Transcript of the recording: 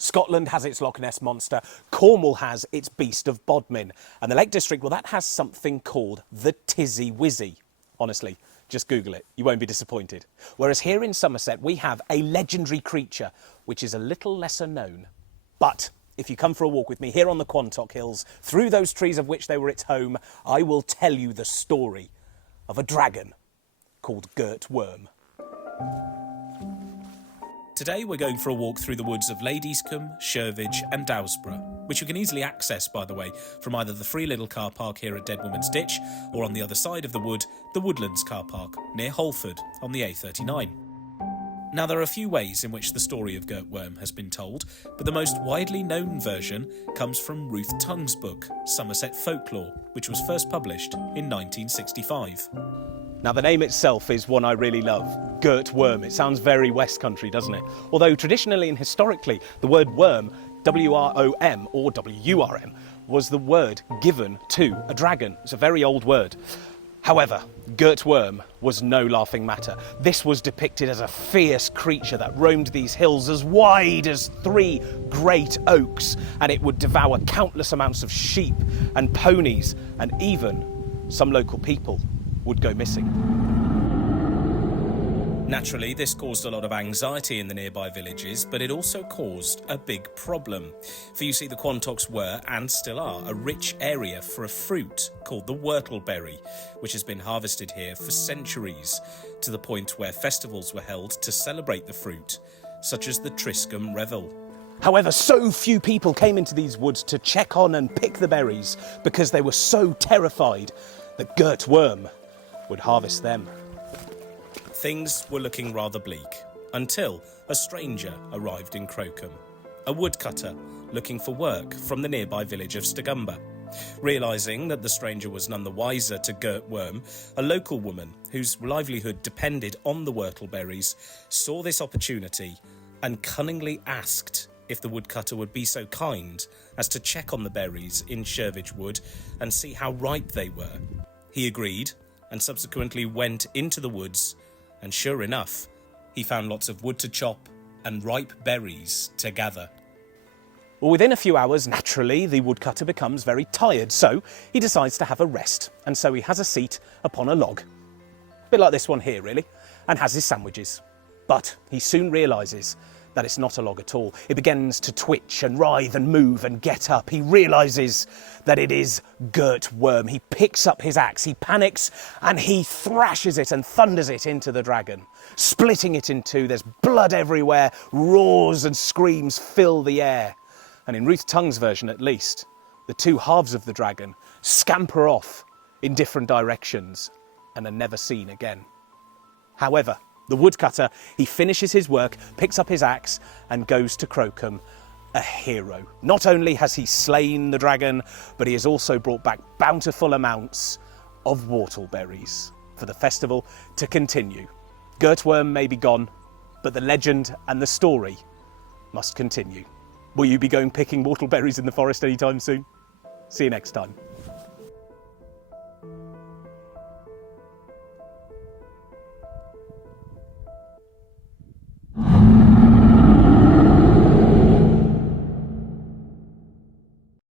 Scotland has its Loch Ness Monster, Cornwall has its Beast of Bodmin, and the Lake District, well, that has something called the Tizzy Wizzy. Honestly, just Google it, you won't be disappointed. Whereas here in Somerset, we have a legendary creature, which is a little lesser known. But if you come for a walk with me here on the Quantock Hills, through those trees of which they were its home, I will tell you the story of a dragon called Gurt Worm. Today we're going for a walk through the woods of Ladyscombe, Shervage and Dowsborough, which you can easily access, by the way, from either the free little car park here at Dead Woman's Ditch or on the other side of the wood, the Woodlands car park near Holford on the A39. Now, there are a few ways in which the story of Gurt Worm has been told, but the most widely known version comes from Ruth Tongue's book, Somerset Folklore, which was first published in 1965. Now, the name itself is one I really love, Gurt Worm. It sounds very West Country, doesn't it? Although traditionally and historically, the word worm, W-R-O-M or W-U-R-M, was the word given to a dragon. It's a very old word. However, Gurt Worm was no laughing matter. This was depicted as a fierce creature that roamed these hills as wide as 3 great oaks, and it would devour countless amounts of sheep and ponies, and even some local people would go missing. Naturally, this caused a lot of anxiety in the nearby villages, but it also caused a big problem. For you see, the Quantocks were, and still are, a rich area for a fruit called the whortleberry, which has been harvested here for centuries, to the point where festivals were held to celebrate the fruit, such as the Triscombe Revel. However, so few people came into these woods to check on and pick the berries because they were so terrified that Gurt Worm would harvest them. Things were looking rather bleak, until a stranger arrived in Crocombe, a woodcutter looking for work from the nearby village of Stigumber. Realising that the stranger was none the wiser to Gurt Worm, a local woman whose livelihood depended on the whortleberries saw this opportunity and cunningly asked if the woodcutter would be so kind as to check on the berries in Shervage Wood and see how ripe they were. He agreed and subsequently went into the woods, and sure enough, he found lots of wood to chop and ripe berries to gather. Well, within a few hours, naturally, the woodcutter becomes very tired, so he decides to have a rest, and so he has a seat upon a log. A bit like this one here, really, and has his sandwiches. But he soon realises that it's not a log at all. It begins to twitch and writhe and move and get up. He realises that it is Gurt Worm. He picks up his axe, he panics, and he thrashes it and thunders it into the dragon, splitting it in two. There's blood everywhere, roars and screams fill the air. And in Ruth Tongue's version, at least, the two halves of the dragon scamper off in different directions and are never seen again. However, the woodcutter, he finishes his work, picks up his axe and goes to Crocombe, a hero. Not only has he slain the dragon, but he has also brought back bountiful amounts of whortleberries for the festival to continue. Gurt Worm may be gone, but the legend and the story must continue. Will you be going picking whortleberries in the forest anytime soon? See you next time.